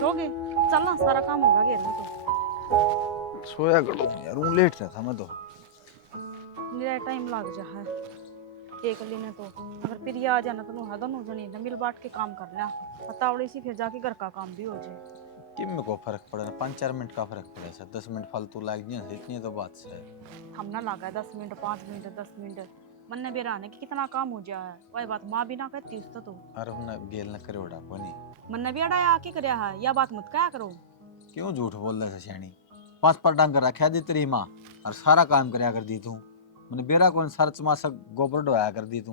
सो गए? चल ना, सारा काम होगा घेर में तो। सोया करो यार, हूँ लेट रहा था मैं तो। मेरा टाइम लग जा है एक लेने तो। अगर प्रिया आ जाना तो नुहा दोनों जनी ना मिल बांट के काम कर लिया। हतावड़ी सी फिर जाके घर का काम भी हो जाए। कि मेरे को फर्क पड़ा ना, 5-4 मिनट का फर्क पड़ा सर, 10 मिनट फालतू लाग गया इतनी तो बात से। हमने लगा 10 मिनट 5 मिनट 10 मिनट मन ने बेरा आने की कितना काम हो गया है। वही बात माँ भी ना कहती उसका तो। अरे हमने गेल न करे उड़ा कोनी। मन ने भी अड़ा आके करया है, या बात मत कहा करो। क्यों झूठ बोल रहा है सियानी? 5 पर डांगर रखा दी तेरी माँ और सारा काम करया कर दी तू। मैंने बेरा कौन सर्च मासा गोबर ढोया कर दी तू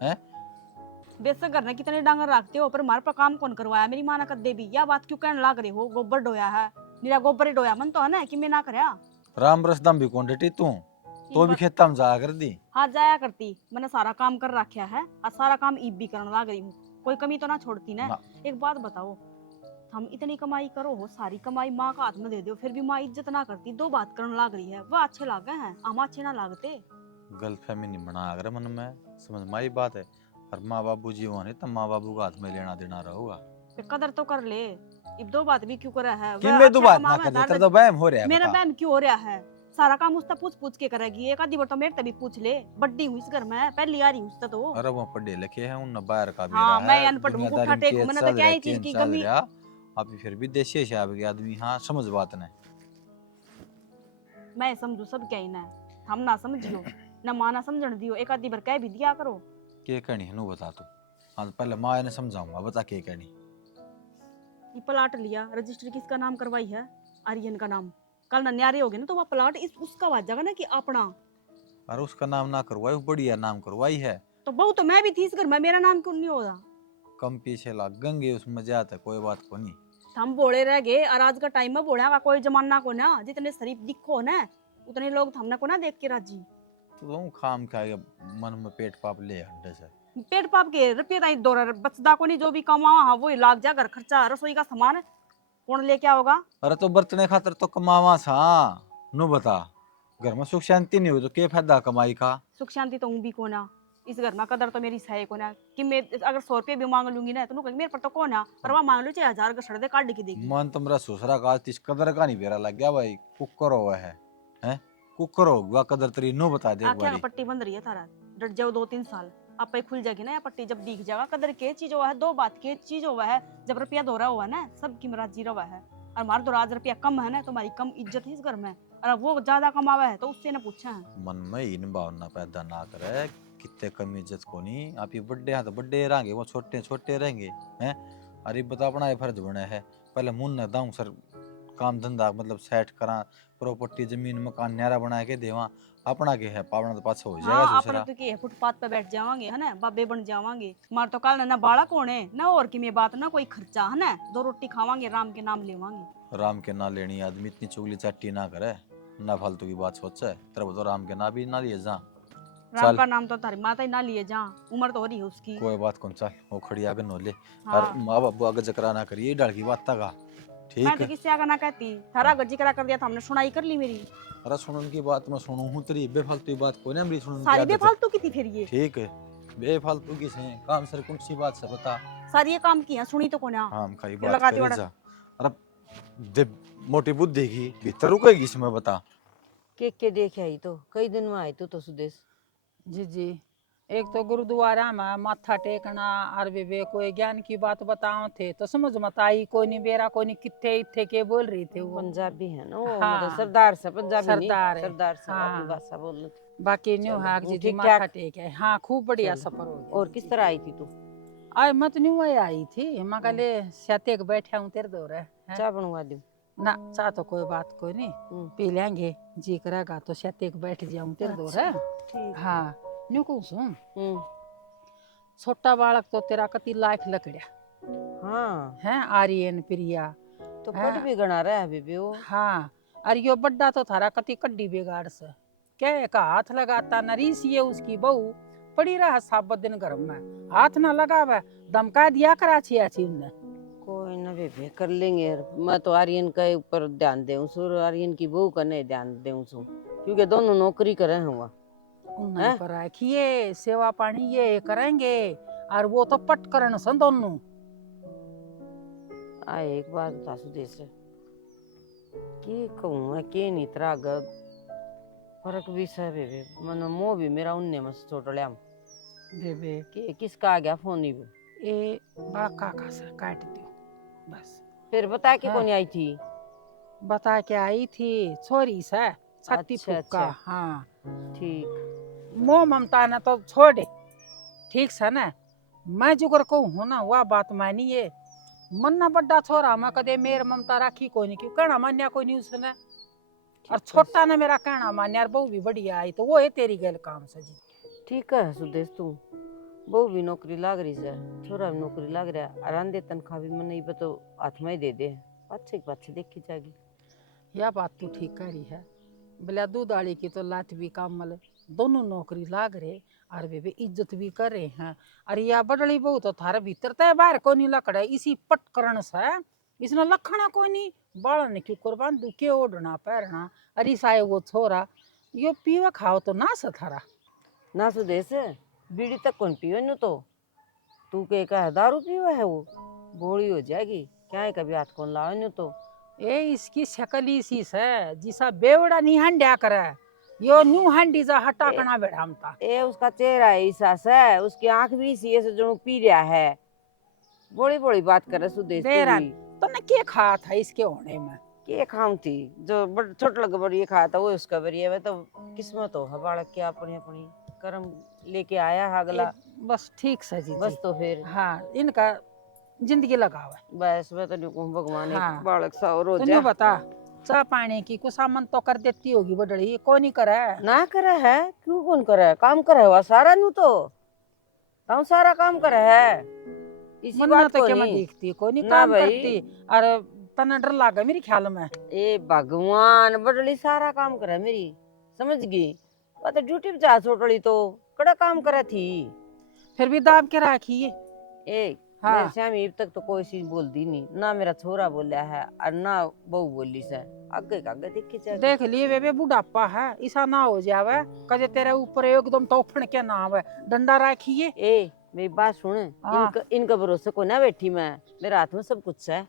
है। बेशक घर में कितने डांगर रखते हो पर हमारे पर काम कौन करवाया? मेरी माँ ने कर दे भी, या बात क्यों कहने लग रहे हो? गोबर डोया है, मेरा गोबर ही डोया मन तो है ना कि मैं ना करया। राम रसदम भी कौन डटी तू? तो भी खेता में जा कर दी। हाँ जाया करती, मैंने सारा काम कर रखा है और सारा काम ईब भी करने लग रही हूँ। कोई कमी तो ना छोड़ती ना। एक बात बताओ, हम इतनी कमाई करो हो, सारी कमाई माँ का हाथ में दे दो, फिर भी माँ इज्जत ना करती, दो बात करने लग रही है। वो अच्छे लागे हैं, हम अच्छे ना लागते। गलतफहमी नहीं बना अगर मन में, समझ में आई बात है। और माँ बाबू जी वो नहीं तो माँ बाबू का हाथ में लेना देना रहोगा। फिर कदर तो कर ले। अब दो बात भी क्यों कर रहा है? कि वह मैं तो अच्छा बात ना कमावा कर दे, है तेरा तो वहम हो रहा है मेरा बता। बहन क्यों हो रहा है? सारा काम उससे पूछ पूछ के करेगी। एक आधी बार तो मेरे तभी पूछ ले, बड्डी हुई इस घर में, पहली आ रही हूँ उससे तो। अरे वो पढ़े लिखे हैं, उन बाहर का बेरा हाँ है, मैं अनपढ़ हूँ, दुनियादारी पुट्ठा में टेक हूँ, केस मैंने तो चल क्या रहा है, ही चीज चेंज की चल कमी। रहा। अभी फिर भी देशी हिसाब के आदमी, हाँ समझ बात ने। मैं समझू सब क्या ही ना, हम ना समझियो ना माँ ना समझण दियो, एक आधी बार कह भी दिया करो। के कहनी है नु बता तू। हाँ पहले माँ ने समझाऊंगा, बता के कहनी। ये प्लाट लिया, रजिस्ट्री किसका नाम करवाई है? आर्यन का नाम। कल नन्यारे हो गए ना तो वह प्लाट इस उसका बात जाएगा ना कि अपना। अरे उसका नाम ना करवाई, बढ़िया नाम करवाई है। तो बहू तो मैं भी थी इस घर में, मेरा नाम क्यों नहीं होगा? कम पीछे लगेंगे उसमें जाता है, कोई बात को नहीं। हम बोले रह गए और आज का टाइम में बोला का कोई जमाना को ना, जितने शरीफ दिखो ना उतने लोग तो हमने को ना देख के राजी। तो खाम खा के मन में पेट पाप ले हड्डे से। पेट पाप के रुपये ताई दो बचदा को नहीं, जो भी कमावा हाँ वो लाग जा, घर खर्चा रसोई का सामान कौन लेके आओगा? अरे तो बर्तने खातर तो कमावा सा। नु बता, घर में सुख शांति नहीं हो तो क्या फायदा कमाई का? सुख शांति तो हूँ भी को ना, इस घर में कदर तो मेरी सही को ना कि मैं अगर 100 रुपये भी मांग लूंगी ना तो मेरे पर तो कौन है, पर वह मांग लो चाहे 1000 का सड़ दे काट के देगी। मन तो मेरा ससुरा का तिस कदर का नहीं बेरा लग गया भाई। कुकर हुआ है हैं? कुकर होगा कदर तेरी नु बता दे एक आख्या बारी। पट्टी बंद रही है थारा, डट जाओ 2-3 साल आप पे खुल जाएगी ना या पट्टी, जब दिख जाएगा कदर के चीज हुआ है। दो बात के चीज हुआ है, जब रुपया दोहरा हुआ ना सबकी मराजी रवा है, और हमारा तो आज रुपया कम है ना तो हमारी कम इज्जत है इस घर में, और वो ज्यादा कमावा है तो उससे ना पूछा है। मन में इन भावना पैदा ना करे, कितने कम इज्जत को नहीं। आप ये बड्डे हैं तो बड्डे रहेंगे, वो छोटे छोटे रहेंगे हैं। अरे बता अपना ये फर्ज बना है, पहले मुन न दाऊं सर काम धंधा मतलब सेट करा, प्रॉपर्टी जमीन मकान न्यारा बना के देवा। अपना के है पावना तो पाछा हो जाएगा हाँ अपने दूसरा। तो की फुटपाथ पे बैठ जावांगे है ना, बाबे बन जावांगे। हमारे तो कल ना बाड़ा कौन है ना, और की में बात ना कोई खर्चा है ना, 2 रोटी खावांगे राम के नाम लेवांगे। राम के ना लेनी आदमी इतनी चुगली चाटी ना करे, ना फालतू की बात सोचे। तेरा तो राम के ना भी ना लिए जा। राम चल का नाम तो तारी माता ही ना लिए जा, उम्र तो हो रही है उसकी। कोई बात कौन, चल वो खड़ी आगे नो ले। और हाँ माँ बाबू आगे जकरा ना करिए डाल की बात का। मैं ठीक तो है। किससे आगे ना कहती, थारा गज्जी करा कर दिया था हमने, सुनाई कर ली मेरी। अरे सुनन की बात मैं सुनू हूँ, तेरी बेफालतू की बात कोई ना मेरी सुनन की सारी आदत है। बेफालतू की थी फिर ये। ठीक है, बेफालतू की से काम सर कौन सी बात से बता। सारी ये काम किया सुनी तो कोना। हाँ हम खाई फिर बात लगाती करे बड़ा जा। अरे दे मोटी बुद्धि की भीतर रुकेगी इसमें बता। के देखे आई तो कई दिन में आई तो सुदेश। जी जी, एक तो गुरुद्वारा में माथा टेकना और वे कोई ज्ञान की बात बताओ थे तो समझ मत आई, कोई नहीं बेरा कोई नहीं कितने इतने के बोल रही थे वो। पंजाबी है ना वो, मतलब हाँ सरदार से पंजाबी सरदार नहीं, है। सरदार से अपनी हाँ भाषा बोल रही थी। बाकी न्यू चलो, हाक जी ठीक माथा ठाक। टेक है। हाँ खूब बढ़िया चलो, सफर हो गया। और किस तरह आई थी तू? आय मत न्यू आई थी, मैं कहले सत्य के बैठा हूँ तेरे दो रहे चाय बनवा दूं? ना चाह तो कोई बात कोई नहीं, पी लेंगे जी करेगा तो सत्य के बैठ जाऊँ तेरे दो रहे। ठीक। हाँ न्यू कहूँ सुन, हम्म। छोटा बालक तो तेरा कति लाख लकड़िया हाँ है, आर्यन प्रिया तो हाँ। पट भी गणा रहा है अभी वो। हाँ और यो बड्डा तो थारा कति कड्डी बिगाड़ से क्या का हाथ लगाता नरीस, ये उसकी बहू पड़ी रहा साबत दिन घर में, हाथ ना लगावे धमका दिया करा छी उनने। कोई ना बेबे कर लेंगे यार, मैं तो आर्यन के ऊपर ध्यान देऊं सु, आर्यन की बहू का नहीं ध्यान देऊं सु, क्योंकि दोनों नौकरी करे हुआ। उन्होंने पर रखिए सेवा पानी ये करेंगे और वो तो पट करण सन दोनों। आ एक बात बता सुदेश के कहूँ मैं के नहीं तरह गब फर्क भी सह बेबे मन मोह भी मेरा उन्ने मस छोड़ लिया बेबे के किसका आ गया फोन ही वो ए बड़ा काका से काट दियो बस। फिर बता के हाँ। कौन आई थी बता के आई थी छोरी से छत्ती अच्छा, फुक्का। अच्छा। हाँ ठीक मोह ममता न तो छोड़ दे ठीक से ना। मैं जो कर कहूँ हो ना वह बात मानिए मन ना बड्डा छोरा मैं कदे मेर ममता राखी कोई नहीं क्यों कहना मान्या कोई नहीं उसने। और छोटा ने मेरा कहना मान्या और बहू भी बढ़िया आई तो वो है तेरी गैल काम से जी। ठीक है सुदेश तू बहू भी नौकरी लाग रही है छोरा भी नौकरी लाग रहा आराम तनख्वाह भी मन नहीं तो हाथ में ही दे दे पाछे देखी जाएगी। यह बात तू ठीक कह रही है बोला दूध वाली की तो लात भी काम मल दोनों नौकरी लाग रहे और वे इज्जत भी कर रहे हैं। अरे या बड़ली बहू तो थारे भीतर तय बाहर को नहीं लकड़ा इसी पटकरण से इसने लखना कोई नहीं बाल ने क्यों कुर्बान दू के ओढ़ना पैरना। अरे साए वो छोरा यो पीवा खाओ तो ना सथारा ना सुदेश बीड़ी तक कौन पियो नु तो तू के का दारू पियो है वो बोली हो जाएगी क्या है कभी हाथ कौन लाओ नु तो ए इसकी शकल इसी से जिसा बेवड़ा नहीं हंड्या करे यो न्यू हंडी जा हटा कना बैठामता। ए उसका चेहरा ऐसा से उसकी आंख भी इसी ऐसे जो पी रहा है बड़ी बड़ी बात करे सुदेश बेरा तो न के खा था इसके होने में के खाम थी जो बड़ छोट लग बड़ी ये खाया था वो उसका बड़ी है तो किस्मत हो बालक के अपनी अपनी कर्म लेके आया है अगला बस ठीक से जी बस तो फिर हाँ इनका जिंदगी लगाओ है। बस मैं तो नहीं कहूँ भगवान एक हाँ। बालक सा और हो तो जाए बता चाह पानी की कुछ सामान तो कर देती होगी बड़ड़ी को नहीं करे ना करे है क्यों कौन करे काम करे हुआ सारा नु तो हम सारा काम करे है इसी मन्ना बात तो को क्या मैं नहीं देखती को नहीं ना काम भाई। करती अरे तना डर लागा मेरे ख्याल में। ए भगवान बड़ली सारा काम करे मेरी समझ गई वो तो ड्यूटी पे जा छोटली तो कड़ा काम करे थी फिर भी दाब के राखी ए हाँ। मेरे श्यामी अब तक तो कोई चीज बोलती नहीं ना मेरा छोरा बोला है और ना बहू बोली से आगे आगे देखी जाए देख लिए बेबे बुढ़ापा है ऐसा ना हो जावे कजे तेरे ऊपर एकदम तोफन के ना आवे डंडा राखिए। ए मेरी बात सुन हाँ। इनका भरोसे को ना बैठी मैं मेरे हाथ में सब कुछ है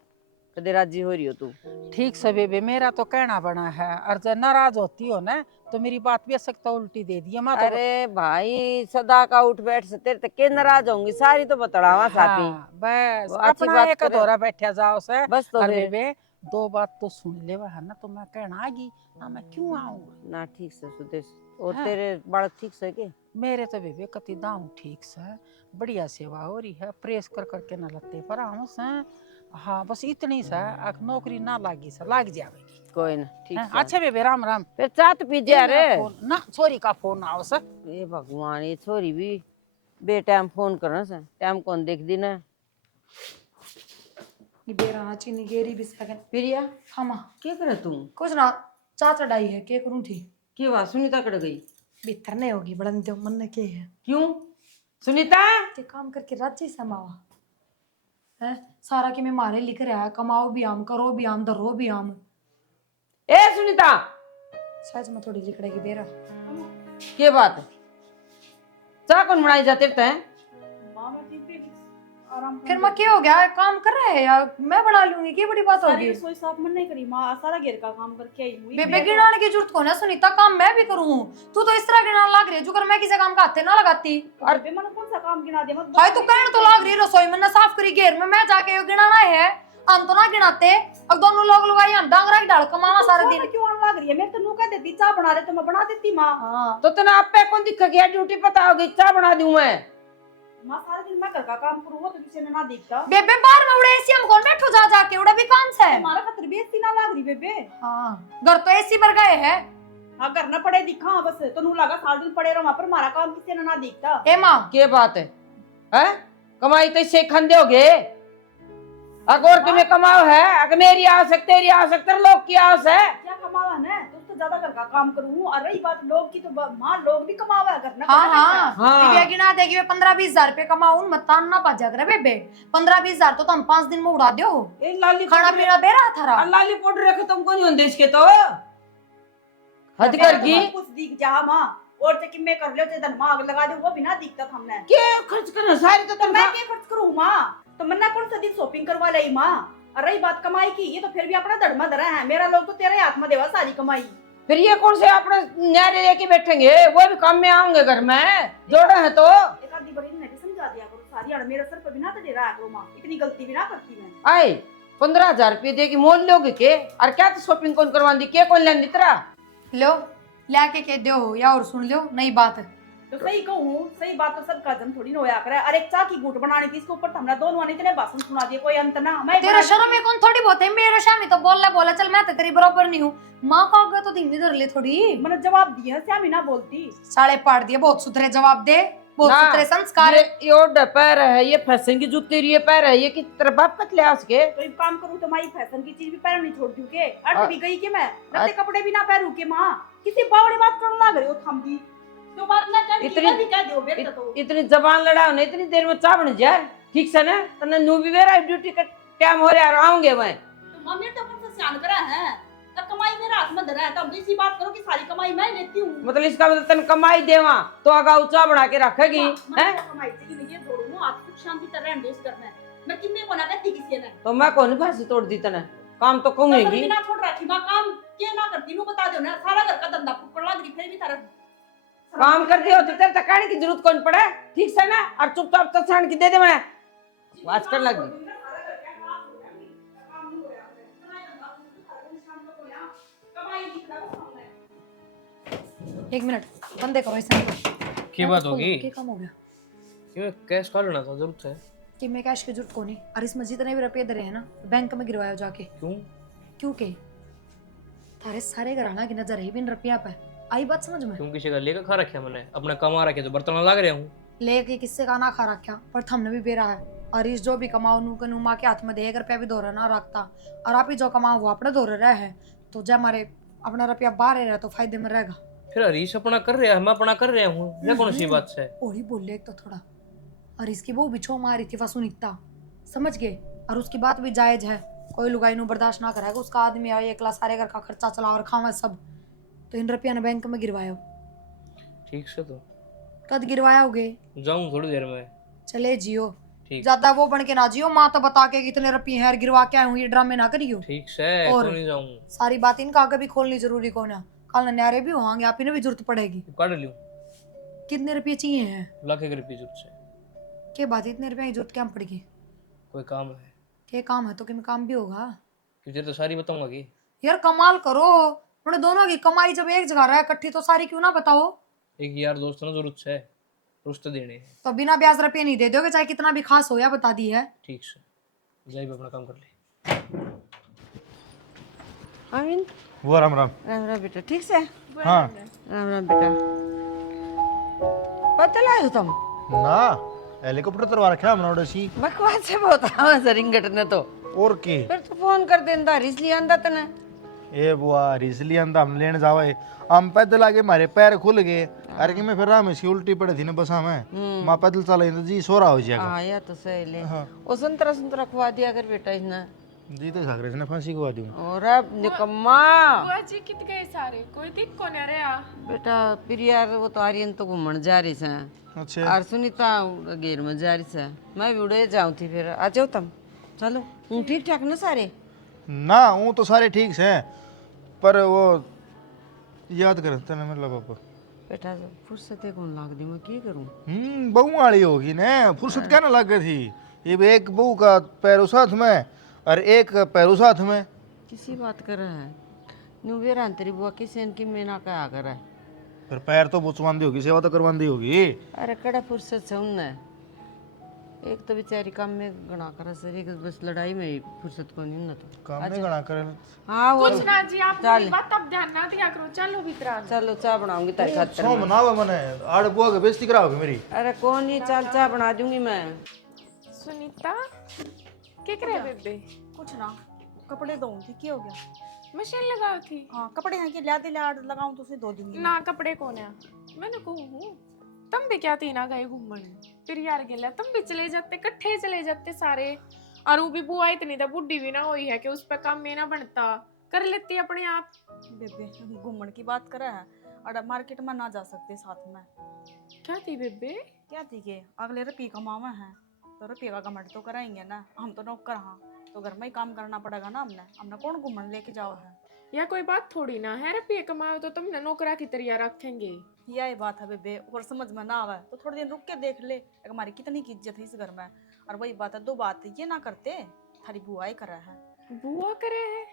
कदे राजी हो रही हो तू ठीक से बेबे मेरा तो कहना बना है और जब नाराज होती हो ना तो मेरी बात भी सकता उल्टी दे दी मैं तो अरे भाई सदा का उठ बैठ से तेरे तक के नाराज होंगी सारी तो बतड़ावा साथी हाँ, बस वो अच्छी अपना बात एक करे। दौरा बैठा जाओ से बस तो और फिर बेबे दो बात तो सुन ले है ना तो मैं कहना आगी ना मैं क्यों आऊंगा ना ठीक से सुदेश और हाँ। तेरे बालक ठीक से के मेरे तो बेबे कति दाऊ ठीक से बढ़िया सेवा हो रही है प्रेस कर करके न लगते पर हम से हाँ बस इतनी सा नौकरी ना लागी सा लाग जाएगी कोई ना ठीक हैं? से अच्छा बेबे राम राम। फिर चाह तो पी जा रे ना छोरी का फोन आओ सर ए भगवान ये छोरी भी बेटाइम फोन करना से टाइम कौन देख दी ना बेरा चीनी गेरी भी सगन प्रिया हाँ माँ क्या करे तू कुछ ना चा चढ़ाई है के करूँ थी की बात सुनीता कट गई भीतर नहीं होगी बड़न दो मन ने के है क्यों सुनीता ते काम करके राजी समावा है सारा के मैं मारे लिख रहा है कमाओ भी आम करो भी आम धरो भी आम ए सुनीता शायद मैं थोड़ी लिख की बेरा के बात चाह कौन बनाई जाते हैं आराम फिर मैं क्या हो गया काम कर रहे हैं यार मैं बना लूंगी की बड़ी बात सारी होगी रसोई साफ मन नहीं करी माँ सारा घेर का काम करके आई हुई बेबे गिनाने की जरूरत को ना सुनीता काम मैं भी करूँ तू तो इस तरह गिनाने लग रही है जो कर मैं किसी काम का हाथे ना लगाती और बे मैंने कौन सा काम गिना दिया मत भाई तू कहने तो लग रही है रसोई मैंने साफ करी घेर में मैं जाके गिनाना है हम तो ना गिनाते अब दोनों लोग लगाई हम डांगरा की डाल कमावा सारा दिन क्यों आने लग रही है मैं तो नू कह देती चाय बना दे तो मैं बना देती माँ हाँ तो तना आप पे कौन दिक्कत गया ड्यूटी पता होगी चाह बना दूं मैं माँ सारा दिन मैं घर का काम करूँ वो तो किसी ने ना देखता बेबे बाहर में उड़े एसी हम कौन बैठो जा जाके उड़ा भी काम से हमारा खतर भी ऐसी ना लग रही बेबे हाँ घर तो एसी पर गए हैं हाँ घर ना पड़े दिखा बस तो नू लगा सारा दिन पड़े रहो वहाँ पर हमारा काम किसी ने ना देखता ए माँ के बात है हैं कमाई तो इससे खंदे होगे अगोर के में कमाओ है अगर मेरी आवश्यक तेरी आवश्यक लोग की आवश्यक है क्या कमावा है तो ज्यादा घर का काम करूँ और रही बात लोग की तो माँ लोग भी कमावा है घर ना हाँ पड़ा हाँ रहता। हाँ। दिव्या गिना देगी 15-20 हजार रुपए कमाऊं मत तान ना पाजा करे बेबे 15-20 हजार तो हम 5 दिन में उड़ा दो ए लाली खाना पीना बेरा थारा लाली पाउडर रखे तुमको नहीं होंगे इसके तो हद कर की तो कुछ दिख जा माँ और चकी मैं कर लो धन माँ आग लगा दे वो भी ना दिखता था हमने के खर्च करना सारी तो तो मैं क्या खर्च करूँ माँ तो मन्ना कौन सा दिन शॉपिंग करवा ली माँ और रही बात कमाई की, ये तो फिर भी अपना धड़मा धरा है, मेरा लोग तो तेरे हाथ में देवा सारी कमाई। फिर ये कौन से अपने न्यारे लेके बैठेंगे, वो भी काम में आऊंगे घर में, जोड़े हैं तो। एक आधी बड़ी ने भी समझा दिया करो, सारी अड़ मेरे सर पे भी ना तो डेरा करो माँ, इतनी गलती भी ना करती मैं। आए 15,000 रुपये दे के मोल लोगे के, और क्या तो शॉपिंग कौन करवा दी, के कौन लेंदी तेरा। लो लाके कह दो या और सुन लो नई बात है। तो सही कहूँ, सही बात तो सबका जम थोड़ी न होया करे। अरे एक चाय की घूट बनानी थी, इसके ऊपर तो हमने दोनों ने इतने भाषण सुना दिए, कोई अंत ना। मैं तेरा शर्म है कौन थोड़ी बहुत है, मेरे शामी तो बोला चल मैं तो तेरी बराबर नहीं हूँ, माँ का आगे तो धीमी धर ले थोड़ी। मैंने जवाब दिया, श्यामी ना बोलती। साले पाड़ दिए, बहुत सुथरे जवाब दे, बहुत ना, सुथरे संस्कार। ये ओढ़ पैर है, ये फैशन की जूती, ये पैर है, ये कि तेरा बाप कत ले उसके। तो एक काम करूँ तो माई फैशन की चीज भी पैर नहीं छोड़ दूँ के, अट भी गई के मैं रत्ते कपड़े भी ना पहनूं के माँ। किसी बावड़ी बात करने लग रही हो थम भी, जो बात ना कर इतनी- भी कह दो मेरे तो। इतनी जबान लड़ाओ ना, इतनी देर में चाह बन जाए, ठीक से ना। तने नू भी वेरा ड्यूटी का टाइम हो रहा है, आऊंगे मैं। तो मम्मी तो अपन से सियान करा है, तब कमाई मेरे हाथ में धरा है, तब इसी बात करो कि सारी कमाई मैं लेती हूँ। मतलब इसका मतलब तन कमाई देवा तो आगा ऊंचा बढ़ा के रखेगी हैं। कमाई से नहीं ये जोड़ू आज सुख शांति तरह एंडोस करना है, मैं किन्ने को ना कहती किसी ने। तो मैं कौन फांसी तोड़ दी तने, काम तो कहूंगी। बिना छोड़ रखी मां, काम के ना करती नु बता दो ना, सारा घर का धंधा फुकड़ लग रही, फिर भी तारा काम कर दियो तो तेरे तकाने की जरूरत कौन पड़े, ठीक से ना। और चुपचाप तो छान की दे दे, मैं बात कर लगी। एक मिनट बंदे करो इसे। की बात होगी? क्या काम हो गया क्यों कैश का लेना था, जरूरत है। कि मैं कैश की जरूरत को नहीं, और इसमें जितने भी रुपये धरे हैं ना बैंक में गिरवाया जाके। क्यों? क्योंकि थारे सारे घराना की नजर है बिन रुपया पे, आई बात समझ में। क्यों किसी का लेकर खा रखा मैंने, अपने कमा रखे तो बर्तन लग रहा हूँ। लेके किससे का ना खा रखा, पर थमने भी बेरा है। और इस जो भी कमाओ नू के नू माँ के हाथ में दे, 1 रुपया भी धोरा ना रखता, और आप ही जो कमाओ वो अपने धोरे रहे हैं, तो जब हमारे अपना रुपया बाहर रहे तो फायदे में रहेगा। फिर हरीश अपना कर रहा है, मैं अपना कर रहा हूँ, ये कौन सी बात है? और ही बोल ले एक तो थोड़ा। और इसकी वो बिछो मारी थी वसुनिकता, समझ गए। और उसकी बात भी जायज है, कोई लुगाई नू बर्दाश्त ना करेगा, उसका आदमी आए एकला सारे घर का खर्चा चला और खावा सब। तो इन रुपया ने बैंक में गिरवाया। ठीक से तो कद गिरवाया होगे? जाऊँ थोड़ी देर में। चले जियो, ठीक ज्यादा वो बन के ना जियो, माँ तो बता के कितने रुपये हैं गिरवा के आए हूँ, ये ड्रामे ना करियो। ठीक से और क्यों नहीं जाऊँ? सारी बात इनका आगे भी खोलनी जरूरी कौन है, कल न्यारे भी होंगे, आप इन्हें भी जरूरत पड़ेगी। काट लियो। कितने रुपये चाहिए हैं? लाख एक रुपये जरूरत है। के बात इतने रुपये की जरूरत क्या पड़ेगी? कोई काम है? के काम है तो कि काम भी होगा तुझे तो सारी बताऊंगा कि। यार। कमाल करो, उन्हें दोनों की कमाई जब एक जगह रहा है इकट्ठी, तो सारी क्यों ना बताओ। एक यार दोस्त ना जरूरत है, रुश्ते देने हैं। तो बिना ब्याज रुपये नहीं दे दोगे, चाहे कितना भी खास हो, या बता दी है। ठीक से जाइए अपना काम कर ले। आमीन वो राम राम। राम राम बेटा, ठीक से। हाँ राम राम बेटा, पता लाए तुम ना हेलीकॉप्टर तरवा रखा हमने उड़सी बकवास से बहुत आवाज रिंगट ने तो। और के फिर तो फोन कर देंदा, इसलिए आंदा तने। ए बुआ रिसली अंदा हम लेने जावे, हम पैदल आगे मारे पैर खुल गए। अरे कि मैं फिर राम सी उल्टी पड़ी थी ना बसा में, मां पैदल चला तो जी सोरा हो जाएगा। हाँ या तो सही ले। हाँ। ओ संतरा संतरा खवा दिया कर बेटा इसने। जी तो सागरे ने फांसी को दूं। और अब निकम्मा बुआ जी कित गए सारे, कोई दिख को नहीं रहा। बेटा प्रिया वो तो आर्यन तो घूमन जा रही से, अच्छा और सुनीता घेर में जा रही से, मैं भी उड़े जाऊं थी। फिर आ जाओ तुम, चलो। हूँ ठीक ठाक ना सारे? ना वो तो सारे ठीक से हैं, पर वो याद कर तने मतलब पापा बेटा फुर्सत कौन लाग दी, मैं की करूं। बहू वाली होगी ना, फुर्सत क्या ना लग गई थी। ये भी एक बहू का पैरों साथ में और एक पैरों साथ में। किसी बात कर रहा है न्यू वेरा तेरी बुआ किसी इनकी मेना का कर रहा है। फिर पैर तो बुचवांदी होगी, सेवा तो करवांदी होगी। अरे कड़ा फुर्सत से उनने, एक तो बेचारी काम में गणा कर सर, एक बस लड़ाई में ही फुर्सत को नहीं ना तो काम में गणा करे। हाँ वो कुछ ना जी, आप चल। मेरी बात अब ध्यान ना दिया करो, चलो भीतर आ जाओ। चलो चाय बनाऊंगी तारी खातिर सो मैं। मनावे मने आड़ बुआ के बेइज्जती कराओगे मेरी। अरे कौन नहीं, चल चाय बना दूंगी मैं। सुनीता क्या करे बेबे? कुछ ना, कपड़े धोऊं थी, क्या हो गया? मशीन लगाओ थी हाँ कपड़े हैं कि लिया लाड़ लगाऊं तो उसे धो दूंगी। ना, कपड़े कौन है? मैंने कहूँ तुम भी क्या तीना गए घूमने, फिर यार गेला तुम भी चले जाते, कट्ठे चले जाते सारे। और वो भी बुआ इतनी तो बुढ़ी भी ना हुई है कि उस पे काम में ना बनता, कर लेती अपने आप। बेबे घूमन की बात करे है, और मार्केट में ना जा सकते साथ में। क्या थी बेबे? क्या थी के अगले रुपये कमावा है, तो रुपये का घमंड तो कराएंगे ना, हम तो नौकर हाँ, तो घर में ही काम करना पड़ेगा ना हमने। हमने कौन घूमने लेके जाओ है? या कोई बात थोड़ी ना है, रुपये कमाओ तो तुमने नौकरा की तरह रखेंगे। यही बात है बेबे, और समझ में ना आवे तो थोड़े दिन रुक के देख ले एक हमारी कितनी की इज्जत है इस घर में। और वही बात है, दो बात ये ना करते, थारी बुआ ही करा है। बुआ करे है,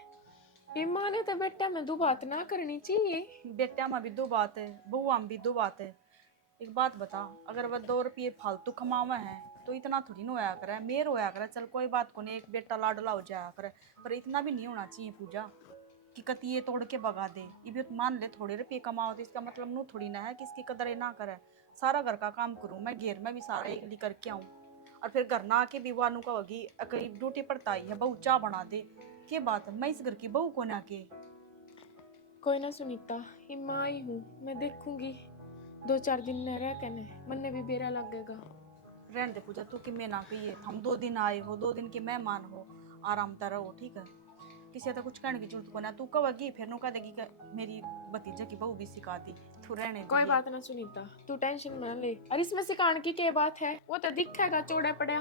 ये माँ ने तो बेटा में दो बात ना करनी चाहिए। बेटा में भी दो बात है, बुआ में भी दो बात है। एक बात बता, अगर वह 2 रुपये फालतू कमावा है तो इतना थोड़ी ना होया करे, मेर होया करे, चल कोई बात को नहीं, एक बेटा लाडला हो जाया करे, पर इतना भी नहीं होना चाहिए पूजा कि कति ये तोड़ के भगा दे। ये भी तो मान ले थोड़े रुपये कमाओ तो इसका मतलब नू थोड़ी ना है कि इसकी कदर ना करे। सारा घर का काम करूँ मैं, घेर में भी सारा एक करके आऊँ, और फिर घर ना आके भी वानू का होगी करीब ड्यूटी पड़ता ही है, बहू चाह बना दे। क्या बात है, मैं इस घर की बहू को ना के। कोई ना सुनीता, ये माँ ही हूँ, मैं देखूंगी 2-4 दिन न रह के ने मन भी बेरा लगेगा। रहने दे पूजा, तू कि मैं ना कहिए, हम 2 दिन आए हो, 2 दिन के मेहमान हो, आराम तर रहो ठीक है। किसी तो कुछ कहने की जरूरत को ना, तू कहेगी फिर नु कह देगी कि मेरी भतीजा की बहू भी सिखा दी, तू रहने दे। कोई बात ना सुनीता, तू टेंशन मत ले। और इसमें सिखाने की क्या बात है, वो तो दिखेगा चौड़ा पड़ा।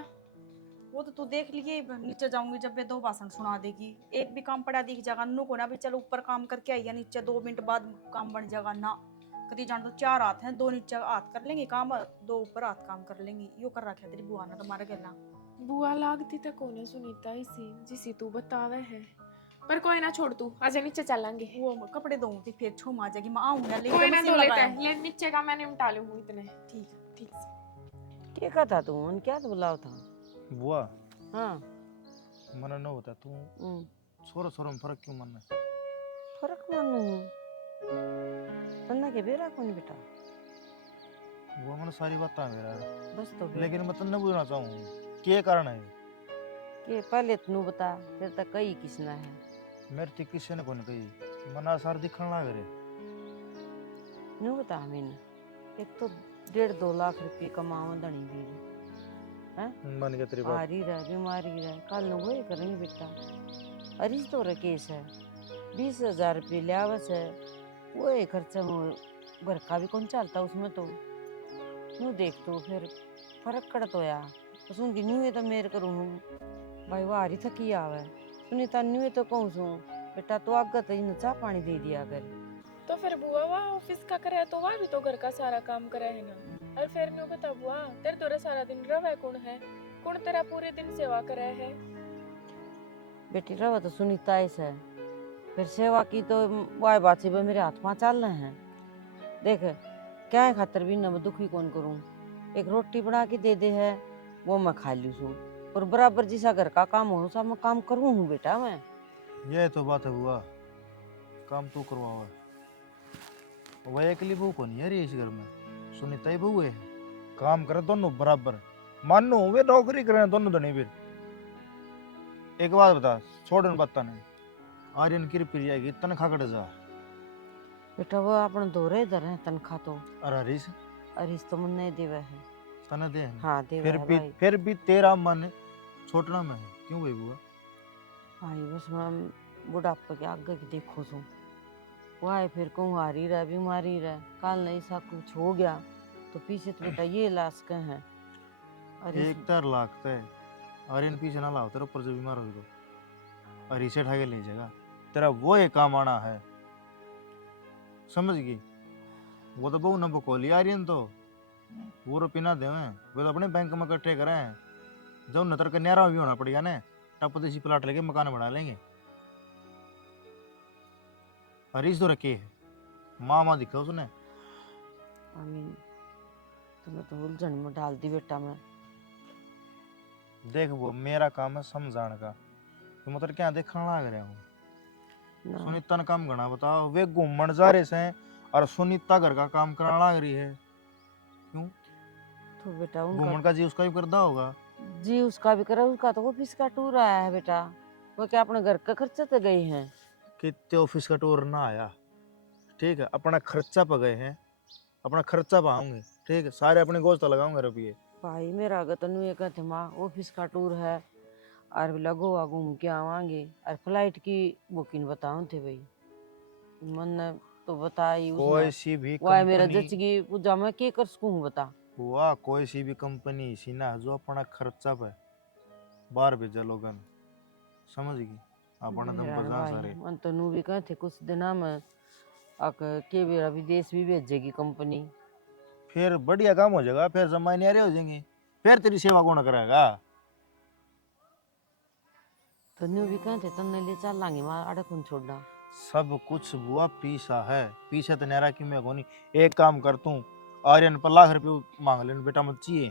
वो तो तू देख लिए, नीचे जाऊंगी जब वे 2 भाषण सुना देगी, एक भी काम पड़ा दिख जाएगा नु को ना भी चलो ऊपर काम करके आई है, नीचे 2 मिनट बाद काम बन जाएगा ना। कभी जान तो 4 हाथ हैं, 2 नीचे हाथ कर लेंगे काम, 2 ऊपर हाथ काम कर लेंगे। यो कर रखा तेरी बुआ ने तुम्हारे गला। बुआ लागती तो कौन है सुनीता इसी जिसी तू बतावे है, पर कोई ना छोड़, तू आजा नीचे चलेंगे। वो कपड़े दूंगी फिर छूम आ जाएगी, मैं आऊंगा लेके कोई ना मशीन धो लेते लगाया। हैं, ये नीचे का मैंने उठा लूँ इतने। ठीक है। ठीक से। क्या कहता तू मन, क्या तो बुलाओ था? बुआ हाँ। मन न होता तू छोरो छोरो में फर्क क्यों मन है? फर्क मानू हूँ तन्ना के बेरा कौन बेटा, वो मन सारी बात मेरा, बस तो लेकिन मैं तन्ने पूछना चाहूँ क्या कारण है? के पहले तू बता, फिर तक कई किसना है। मेरे ते किसी ने कौन कही, मना सार दिखण लाग रे। न्यू बता मैंने, एक तो 1.5-2 लाख रुपये कमावा धनी बीरी मन के तेरी आ बात रही रह, बीमारी रह, कल न वही करेंगे बेटा। अरिश तो केस है 20,000 रुपये लियावस है, वो एक खर्चा घर का भी कौन चलता उसमें तो न्यू देख तो फिर फर्क कड़त होया। तो सुन की न्यू तो मेरे करूँ भाई वो हारी थकी आवे, सुनीता न्यू तो कहूँ सू बेटा तो आगत इन चाह पानी दे दिया कर। तो फिर बुआ वहाँ ऑफिस का करे तो वहाँ भी तो घर का सारा काम करे है ना। और फिर न्यू बता बुआ, तेरे तोरे सारा दिन रवे कौन है, कौन तेरा पूरे दिन सेवा करे है? बेटी रवा तो सुनीता ऐसा है, फिर सेवा की तो वाई बात से मेरे हाथ पाँव चल रहे हैं। देख क्या है खातर भी न दुखी कौन करूँ, एक रोटी बना के दे दे है वो मैं खा लूँ सू, और बराबर जैसा घर का काम हो सब मैं काम करूँ हूँ बेटा मैं। ये तो बात है बुआ, काम तू करवाओ। वह अकेली बहू को नहीं है रे इस घर में, सुनीता ही बहू है, काम करे दोनों बराबर, मानो वे नौकरी करे दोनों धनी। फिर एक बात बता, छोड़न पत्ता नहीं, आर्यन की रिपीर जाएगी तनखा कट जा। बेटा वो अपने दोरे इधर है तनखा तो, अरे हरीश अरिस तो मन नहीं देवे है। तने दे, हाँ देवे है भाई। फिर भी तेरा मन छोटना में है क्यों भाई बुआ? भाई बस मैं बुढ़ापे के आगे की देखो सू, वाह फिर कहूँ हारी रह, बीमारी रह, कल नहीं सा कुछ हो गया तो पीछे तो बेटा ये लाश के हैं। अरे 1 लाख तय आर्यन पीछे ना लाओ, तेरे ऊपर से बीमार हो तो हरीश उठा के ले जाएगा, तेरा वो एक काम आना है, समझ गई? वो तो बहु न बकोली आर्यन तो वो रुपये ना देवे, वो तो अपने बैंक में इकट्ठे करें, जब नतर का न्यारा भी होना पड़ेगा ना, टप देसी प्लाट लेके मकान बना लेंगे। हरीश तो रखे है, मामा दिखा उसने। आमीन, तुम्हें तो उलझन में डाल दी बेटा मैं। देख वो मेरा काम है समझाने का, तो मतलब क्या देखने लाग रहे हूँ। ना, सुनीता ने काम घना बताओ, वे घूमन जा रहे से और सुनीता घर का काम कराने लाग रही है, क्यों? तो बेटा उनका घूमन का जी उसका भी करदा होगा। जी उसका भी करा, उसका तो ऑफिस का टूर आया है बेटा, वो क्या अपने घर का खर्चा तो गई है। कितने ऑफिस का टूर ना आया, ठीक है, अपना खर्चा पर गए हैं, अपना खर्चा पाऊंगे, ठीक है, सारे अपने गोश्त लगाऊंगे रुपये। भाई मेरा अगर तनु ये कहते माँ ऑफिस का टूर है और लगो आ घूम के आवांगे, और फ्लाइट की बुकिंग बताऊं थे भाई, मन तो बताई कोई उसने, सी भी वाह मेरा कंपनी जच गई पूजा मैं के कर सकूं बता। हुआ कोई सी भी कंपनी सी ना जो अपना खर्चा पे बाहर भेजा लोगन, समझ गई अपना दम पर जा सारे। मन तो नू भी कहते कुछ दिना में आक के बेरा विदेश भी भेजेगी कंपनी। फिर बढ़िया काम हो जाएगा, फिर जमाई नहीं हो जाएंगे, फिर तेरी सेवा कौन करेगा? तो नू भी कहते तन्ने ले चल लांगे मां अड़क कौन छोड़ा। सब कुछ बुआ पीसा है, पीछे तो नेरा की मैं कोनी। एक काम कर तू, आर्यन पर लाख रुपये मांग लेन बेटा, मत चाहिए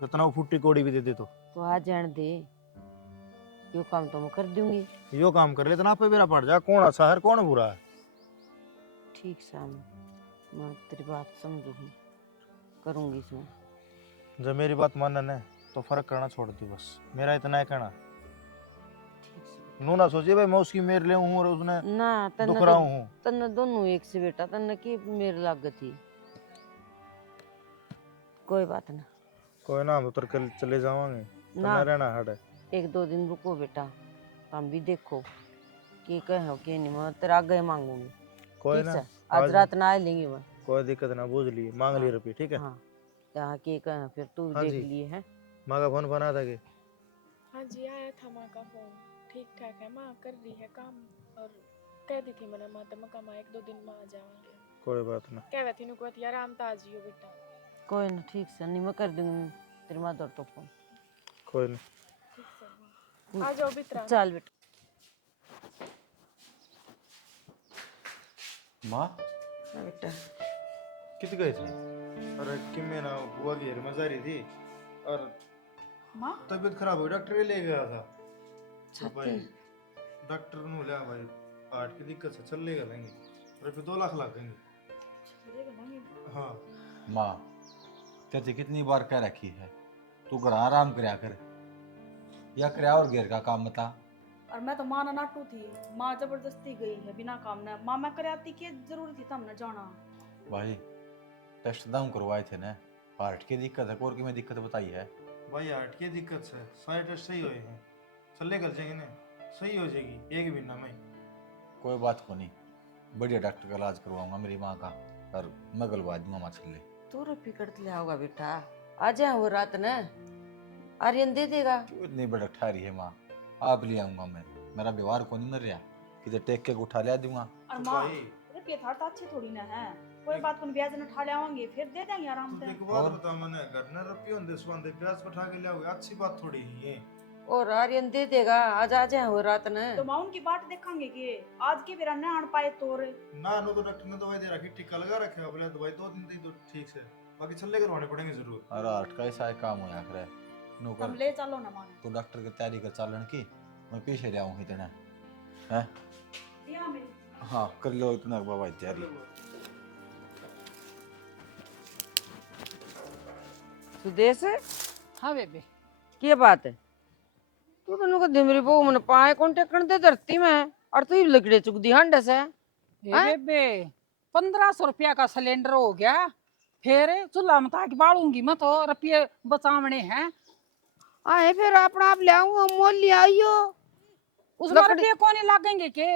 जितना वो फुट्टी कोड़ी भी दे दे तो आ जान दे, यो काम तो मैं कर दूंगी। यो काम कर ले तना पे मेरा पड़ जा, कौन अच्छा है कौन बुरा है। ठीक शाम मैं तेरी बात समझूंगी, करूंगी इसमें। जब मेरी बात मानना है तो फर्क करना छोड़ दी बस, मेरा इतना है कहना। नू ना सोचे भाई मैं उसकी मेर ले हूँ और उसने ना दुख रहा हूँ। तन्ने दोनों एक से बेटा, तन्ने की मेरे लाग थी। कोई बात ना, कोई ना, हम उतर कर चले जावांगे, ना रहना हट है। 1-2 दिन रुको बेटा, हम भी देखो कि कहो कि नहीं, मैं तेरा आगे मांगूंगी। कोई ठीक ना, है, आज रात ना आ लेंगे मैं। कोई दिक्कत ना, बूझ लिए मांग लिए रुपये, ठीक है। हाँ यहाँ के कहा फिर तू हाँ देख जी। लिए है। माँ का फोन बना था कि हाँ जी, आया था माँ का फोन। ठीक ठाक है, माँ कर रही है काम। और कह दी थी मैंने माँ तब कमा 1-2 दिन में आ जाऊंगे। कोई बात ना। कह थी नुको यार आराम तो आ जियो बेटा। कोई ना, ठीक से नहीं मैं कर दूंगी तेरी माँ दौड़ तो फोन। कोई नहीं, ठीक है माँ, आ जाओ बितरा। चल बेटा। माँ हाँ बेटा, कित गए थे? अरे कि मैं ना बुआ की मजा रही थी और माँ तबीयत खराब हो, डॉक्टर ले गया था। तो छाती भाई डॉक्टर ने बोला भाई हार्ट की दिक्कत से चल लेगा लेंगे, रुपये 2 लाख लगेंगे। हाँ माँ तेरे कितनी बार कह रखी है तू घर आराम करया कर, या करया और घेर का काम बता। और मैं तो माँ ना नाटू थी, माँ जबरदस्ती गई है बिना काम ना। माँ मैं कराती की जरूरी थी तब न जाना। भाई टेस्ट दाम करवाए थे ना, हार्ट की दिक्कत है, और की में दिक्कत बताई है। भाई हार्ट की दिक्कत से सारे टेस्ट सही हुए हैं, चले कर जाएंगे ना, सही हो जाएगी 1 महीना में। कोई बात को नहीं, बढ़िया डॉक्टर का इलाज करवाऊंगा मेरी माँ का, और मैं गलवा दूंगा माँ छल्ले। तू रुपये करते ले आओगा बेटा, आ जा वो रात न आर्यन दे देगा। क्यों इतनी बड़ा ठारी है माँ, आप ले आऊंगा मैं, मेरा व्यवहार को नहीं मर रहा कि टेक के उठा लिया दूंगा। और तो माँ भाई रुपये थार तो अच्छी थोड़ी ना है, कोई बात को ब्याज न ठा लेवांगे फिर दे देंगे आराम तू से। एक बात और? बता, मैंने घर न रुपये होंदे सुबह प्याज पठा के लिया, अच्छी बात थोड़ी ही है। और आर्यन दे देगा, आज आ जा वो रात न। तो माँ उनकी बात देखेंगे कि आज के बेरा न आन पाए तो रे। ना नो तो डॉक्टर ने दवाई दे रखी, टीका लगा रखा है, बोले दवाई 2 दिन दी तो ठीक से, बाकी छल्ले करवाने पड़ेंगे जरूर। और हार्ट का ऐसा काम होया करे हम नौकर, ले चलो ना माँ तो डॉक्टर की तैयारी कर चालन की, मैं पीछे ले आऊँ इतना है। दिया मेरी। हाँ कर लो इतना बाबा तैयारी। सुदेश हाँ बेबे, क्या बात है? तू तो नुको दिमरी बहू मन पाए कौन टेकन दे धरती में, और तू लकड़े चुक दी हंड से। हाँ? बेबे 1500 रुपया का सिलेंडर हो गया, फिर चूल्हा में ताकि बालूंगी मैं तो रुपये बचावने हैं। आए फिर अपना आप ले आऊंगा, मोल ले आइयो। उसमें लकड़ी- रुपये कौन लागेंगे के?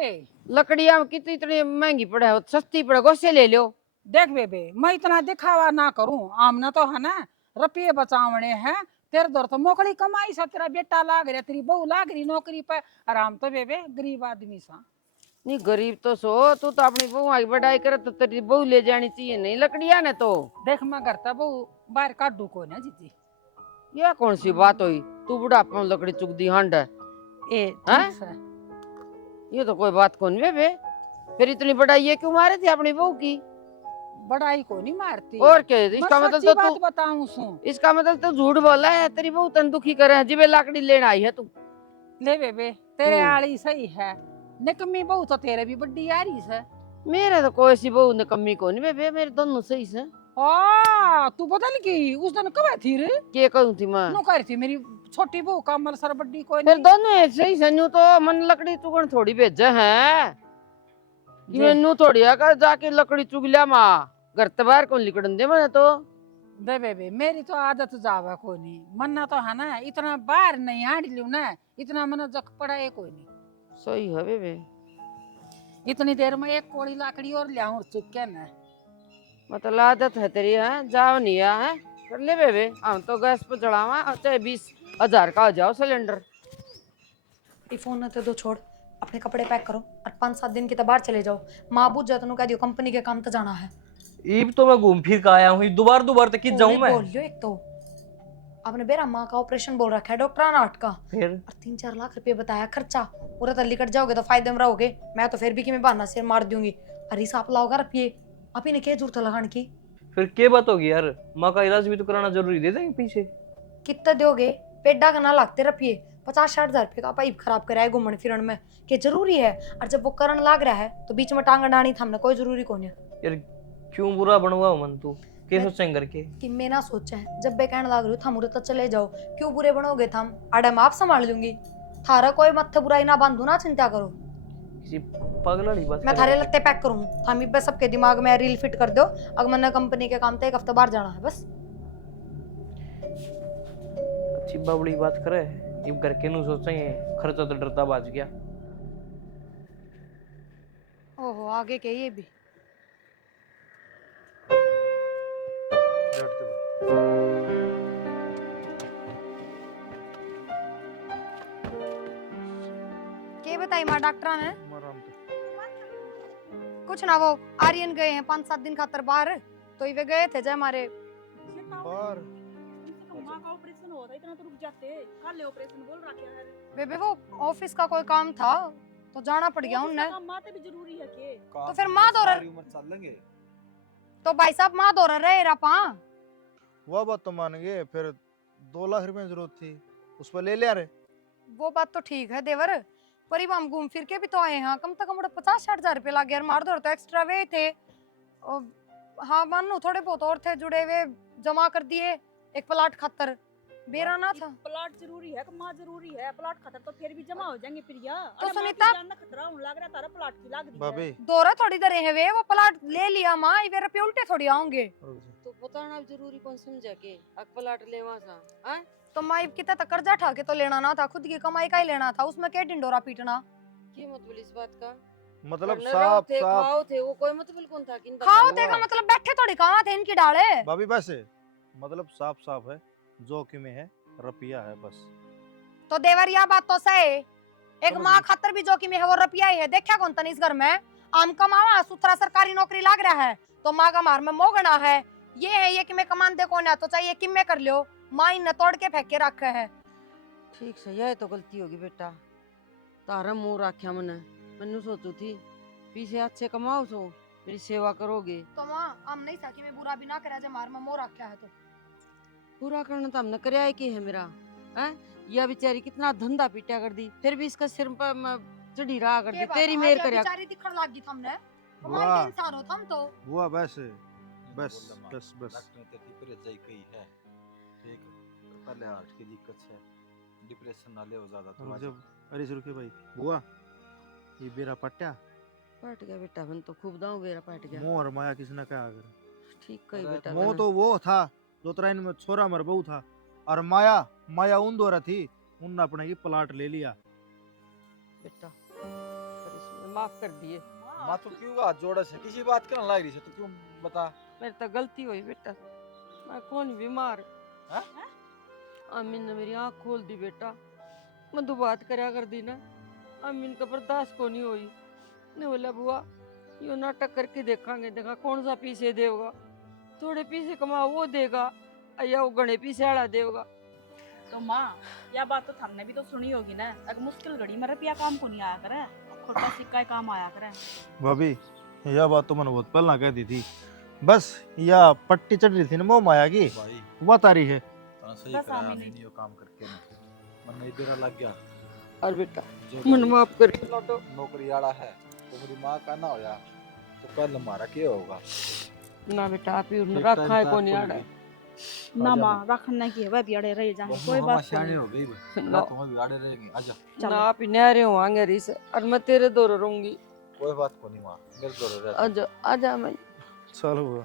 लकड़ियां कितनी इतनी महंगी पड़े हो, सस्ती पड़े गोसे ले लो। देख बेबे, मैं इतना दिखावा ना करूं, आमना तो है ना रुपये बचावने हैं। तेरे दर तो मोकड़ी कमाई सा, तेरा बेटा लाग रहा, तेरी बहू लाग रही नौकरी पे, आराम तो बेबे गरीब आदमी सा। नहीं गरीब तो सो, तू तो अपनी बहू की बढ़ाई करे तो तेरी बहू ले जानी चाहिए, नहीं लकड़ियां ने तो। देख मैं करता बहू बाहर काटू को ना जीती। ये कौन सी बात हुई, तू बुढ़ापा में लकड़ी चुक दी हंड है? ए हैं? ठीक है। ये तो कोई बात कौन बे, फिर इतनी बढ़ाई ये क्यों मारे थे अपनी बहू की? बड़ाई को नहीं मारती, और क्या, मैं इसका मतलब सच्ची तो बात तू, बताऊं सू। इसका मतलब तो झूठ बोला है, तेरी बहू तन दुखी करे है, जिबे लाकड़ी लेने आई है तू। ले बेबे तेरे हम्म। आली सही है, निकम्मी बहू तो तेरे भी बड्डी यारी से। मेरे तो कोई सी बहू निकम्मी को नहीं बे, मेरे दोनों सही से। तू बदल गई, उस दिन कब थी रे? के कहूं थी मैं? नो कह रही थी मेरी छोटी बहू कमल सर बड्डी कोई फिर नहीं। दोनों ऐसे ही सन्यू तो मन लकड़ी चुगन थोड़ी भेजे है कि मैनू थोड़ी आकर जाके लकड़ी चुग लिया माँ, घर ते बाहर कौन लिकड़न दे मैंने तो। दे बेबे मेरी तो आदत जावा कोई नहीं, मन्ना तो है ना इतना बाहर नहीं हाड़ लियो ना, इतना मन जख पड़ा है कोई नहीं। सही है बे। इतनी देर में एक कोड़ी लाकड़ी और लियाऊं चुप के ना। मतलब आदत है तेरी है, जाओ नहीं है कर ले बेबे, हम तो गैस पे चढ़ावा और चाहे 20,000 का हो जाओ सिलेंडर। ये फोन न तो दो, छोड़, अपने कपड़े पैक करो और 5-7 दिन के तो बाहर चले जाओ। माँ बुझ जाओ, कह दियो कंपनी के काम तो जाना है। ईब तो मैं घूम फिर के आया हूँ, दोबार दोबार तक जाऊं ओए मैं। बोल लियो, एक तो आपने बेरा माँ का ऑपरेशन बोल रखा है डॉक्टर नाट का, फिर और 3-4 लाख रुपए बताया खर्चा। पूरा तल्ली कट जाओगे तो फायदे में रहोगे, मैं तो फिर भी कि मैं बहाना से मार दूंगी। अरे साप लाओगा रुपये, आप ही ने क्या जरूरत है लगाने की? फिर क्या बात होगी यार, माँ का इलाज भी तो कराना जरूरी, दे देंगे पीछे। कितना दोगे? पेड्डा का ना लागते रुपये, 50-60 हजार रुपये का पाइप खराब कराए घूमन फिरन में, क्या जरूरी है? और जब वो करन लाग रहा है तो बीच में टांग डाणी थमने कोई जरूरी कौन है? यार क्यों बुरा बनवा मन तू, क्या मैं- सोचेंगे करके? कि मैं ना सोचा है, जब मैं कहने लाग रही हूँ थम उरे तो चले जाओ, क्यों बुरे बनोगे थम? आड़े मैं आप संभाल लूंगी, थारा कोई मत्थे बुराई ना बांधू, ना चिंता करो। किसी पागल बात मैं कर थारे रहे हो। लत्ते पैक करूँ, थम इब्बे सबके दिमाग में रील फिट कर दो, अगर मैंने कंपनी के काम तो 1 हफ्ता बाहर जाना है बस। अच्छी बाबड़ी बात करे, इब घर के नु सोचेंगे, खर्चा तो डरता बाज गया। ओहो, आगे के ये भी बैठते बैठ। के बताई माँ डॉक्टर ने? आराम तो कुछ ना, वो आर्यन गए हैं 5-7 दिन खातर बाहर, तो ये वे गए थे जय हमारे। बाहर माँ का ऑपरेशन हुआ था, इतना तो रुक जाते। कल ले ऑपरेशन बोल रहा क्या है? बेबे वो ऑफिस का कोई काम था तो जाना पड़ गया उन्हें। माते भी जरूरी है के? तो फिर माँ दौरा, उम्र चल लेंगे। तो भाई साहब माँ दौरा रहे रापा। वो बात तो मान गए, फिर 2 लाख रुपए की जरूरत थी, उस पर ले लिया रे। वो बात तो ठीक है देवर, पर अब हम घूम फिर के भी तो आए हैं, कम से कम 50-60 हजार रुपये लग गया, मार दौड़ तो एक्स्ट्रा वे थे। और हाँ मानो थोड़े बहुत और थे जुड़े हुए, जमा कर दिए एक प्लाट खातर, बेरा ना था। प्लाट जरूरी है, माँ जरूरी है, प्लाट खतर तो फिर भी जमा हो जाएंगे प्रिया। तो अरे माँ की सुनीता- जान ना खतरा होने लग रहा है, तारा प्लाट की लाग दी है। भाभी दौरा थोड़ी दरे है वे, वो प्लाट ले लिया माँ, ये रुपये उल्टे थोड़ी आऊंगे। तो बताना जरूरी कौन समझा के अकपलाट ले वहां सा हैं? तो माँ कितना तक कर्जा ठा के तो लेना ना था, खुद की कमाई का ही लेना था, उसमें क्या ढिंडोरा पीटना? की मतलब इस बात का? मतलब वरना साफ रहो थे, साफ खाओ थे, वो कोई मतलब कौन था किन खाओ थे का मतलब बैठे थोड़ी कहाँ थे इनकी डाले। भाभी, वैसे मतलब साफ साफ है, जोखिम में है, रुपया है बस। तो देवर यह बात तो सही, एक समझ माँ गई। खातर भी जोखिम है, वो रुपया ही है। देखा कौन तन इस घर में आम कमावा सुथरा सरकारी नौकरी लाग रहा है, तो माँ का मार में मोगना है, ये है ये कि मैं कमान दे कौन है, तो चाहिए कि मैं कर लियो, माँ इन तोड़ के फेंक के रखे है। ठीक से, यह तो गलती होगी बेटा, तारा मुंह रखा मैंने सोचू थी पीछे अच्छे कमाओ सो मेरी सेवा करोगे। तो माँ हम नहीं था कि मैं बुरा भी ना करा, जब मार में मोह रखा है तो पूरा करना तो हमने करया की है मेरा, हैं? यह बेचारी कितना धंधा पीटा कर दी, फिर भी इसका सिर पर चढ़ी रहा कर दी, के बात, तेरी आज मेर या करया। बेचारी दिखण लाग गई हमने, वाह। हमारे इंसान हो हम तो। हुआ वैसे, बस बस बस। डॉक्टर ने तेरी पर जाई कही है, ठीक है, पहले हार्ट की दिक्कत है, डिप्रेशन ना ले हो ज्यादा और थोड़ा। जब अरे रुके भाई, हुआ ये बेरा पट्टा पट गया बेटा, मन तो खूब दाऊ बेरा पट गया। मोह और माया किसने क्या अगर ठीक कही अरे बेटा, मोह मैंने- तो वो था जो तराइन में छोरा मर बहू था, और माया माया उन दोरा थी, उनने अपने ही प्लाट ले लिया। बेटा करिश्मा, माफ कर दिए, माँ तो क्यों हाथ जोड़ा से, किसी बात करने लग रही है तो क्यों बता। मेरी तो गलती हुई बेटा, मैं कौन बीमार। हाँ? अमीन ने मेरी आँख खोल दी बेटा, मैं तो बात करा कर दी ना, अमीन का बर्दाश्त को नहीं हुई, ने बोला बुआ यो नाटक करके देखांगे, देखा कौन सा पीछे देगा, थोड़े पीछे कमा वो देगा या वो गणे पीछे आड़ा देगा। तो माँ यह बात तो हमने भी तो सुनी होगी ना, अगर मुश्किल घड़ी में रुपया काम को नहीं आया करे, खोटा सिक्का ही काम आया करे। भाभी यह बात तो मैंने बहुत पहला कह दी थी, बस यह पट्टी चढ़ रही थी ना मोह माया की, भाई वह तारी है। तना सही बस कराया, आमीन अभी नहीं वो काम करके ना मन नहीं बेरा लग गया। और बेटा जो मन माफ कर लौटो। नौकरी आड़ा है तो मेरी माँ का ना होया तो कल हमारा क्या होगा। ना बेटा आप ही एक रखा टाइम है तक कौन यार खुल ना आजा माँ रखने की है, वह भी अड़े रह जाएंगे, कोई बात शानी नहीं। हो गई ना। ना, तुम्हें भी आड़े रहेंगे। आजा ना आप ही न्यारे होंगे रीस, और मैं तेरे दौर रहूंगी। कोई बात को नहीं माँ, मेरे दौर रह। आजा आजा मैं चलो हुआ।